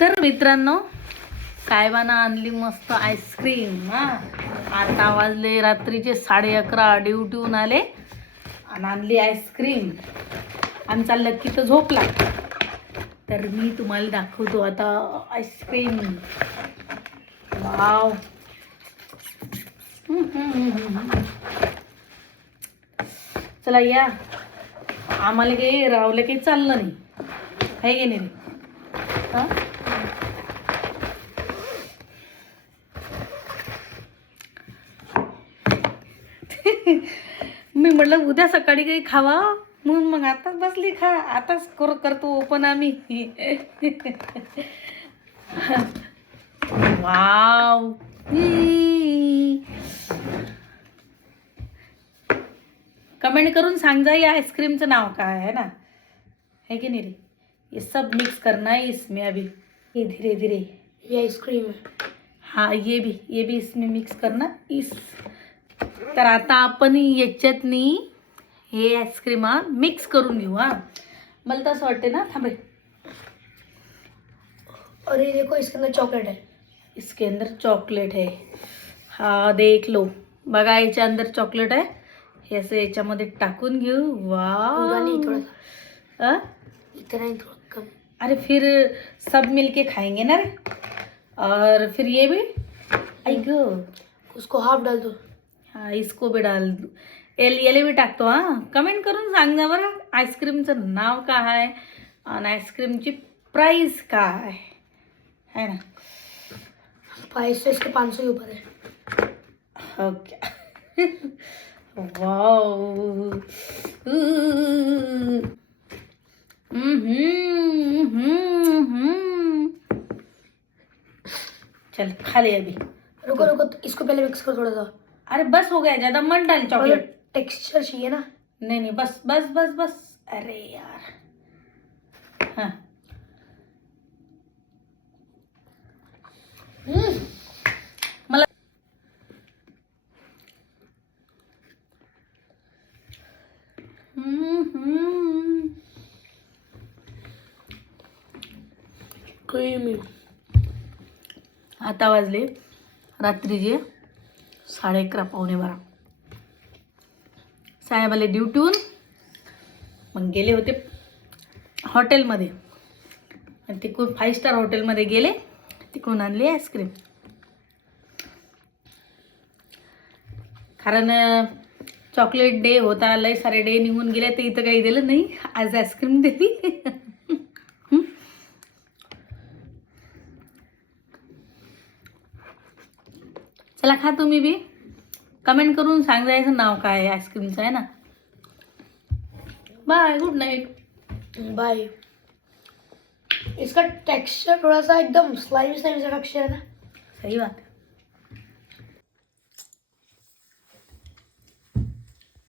तर मित्रांनो, साहेबांना आणली मस्त आईस्क्रीम. आता वाजले रात्रीचे 11:30. ड्युटीहून आले आणि आणली आईस्क्रीम. आमचा लक्की तर झोपला. तर मी तुम्हाला दाखवतो आता आईस्क्रीम. वाव. चला या. आम्हाला काही रावलं काही चाललं नाही आहे की नाही. मी म्हटलं उद्या सकाळी काही खावा म्हणून मग आताच बसली खा. आताच करतो ओपन आम्ही. वाव. कमेंट करून सांग जा या आइसक्रीमचं नाव काय है ना, है कि नहीं रे. ये सब मिक्स करना है इसमें अभी, ये धीरे धीरे. ये आइसक्रीम है. हाँ ये भी इसमें मिक्स करना. इस तर आता आपण याच्यातनी हे आईस्क्रीम मिक्स करून घेऊ. मला तर असं वाटते ना. थांबे. और ये देखो इसके अंदर चॉकलेट है. इसके अंदर चॉकलेट है. हाँ देख लो. बघा याच्या अंदर चॉकलेट आहे. हे असं याच्यामध्ये टाकून घेऊ. पूरा नहीं, वाह. थोड़ा इतना ही, थोड़ा कम. अरे फिर सब मिलके खाएंगे ना रे. और फिर ये भी आई गो. उसको हाफ डाल दो. हाँ इसको भी डाल दो. याला भी टाकतो. कमेंट करून सांग ना बरं आईस्क्रीमचं नाव काय आहे आणि आईस्क्रीमची प्राइस काय है ना. प्राइस तो इसके 500 के ऊपर है. ओके. वाओ. चल खा ले अभी. रुको रुको, तो इसको पहले मिक्स करो थोड़ा सा. अरे बस हो गया, ज्यादा मत डाल चॉकलेट. टेक्सचर चाहिए ना. नहीं बस बस बस बस. अरे यार. हाँ मला क्रीमी. आता वाजले रात्रीचे 11:30 11:15. साहेब आले ड्युटीहून, मग गेले होते हॉटेलमध्ये आणि तिकडून 5 स्टार हॉटेलमध्ये गेले. तिकडून आणली आईस्क्रीम. कारण चॉकलेट डे होता, लय सारे डे निघून गेले, तर इथं काही दिलं नाही. आज आईस्क्रीम दिली. चला खा तुम्ही बी. कमेंट करून सांगायचं नाव काय आहे आईस्क्रीमचं है ना. बाय. Good Knight. बाय. इसका टेक्सचर थोड़ा सा एकदम स्लाइमी स्लाइमी सा टेक्सचर है ना. सही बात.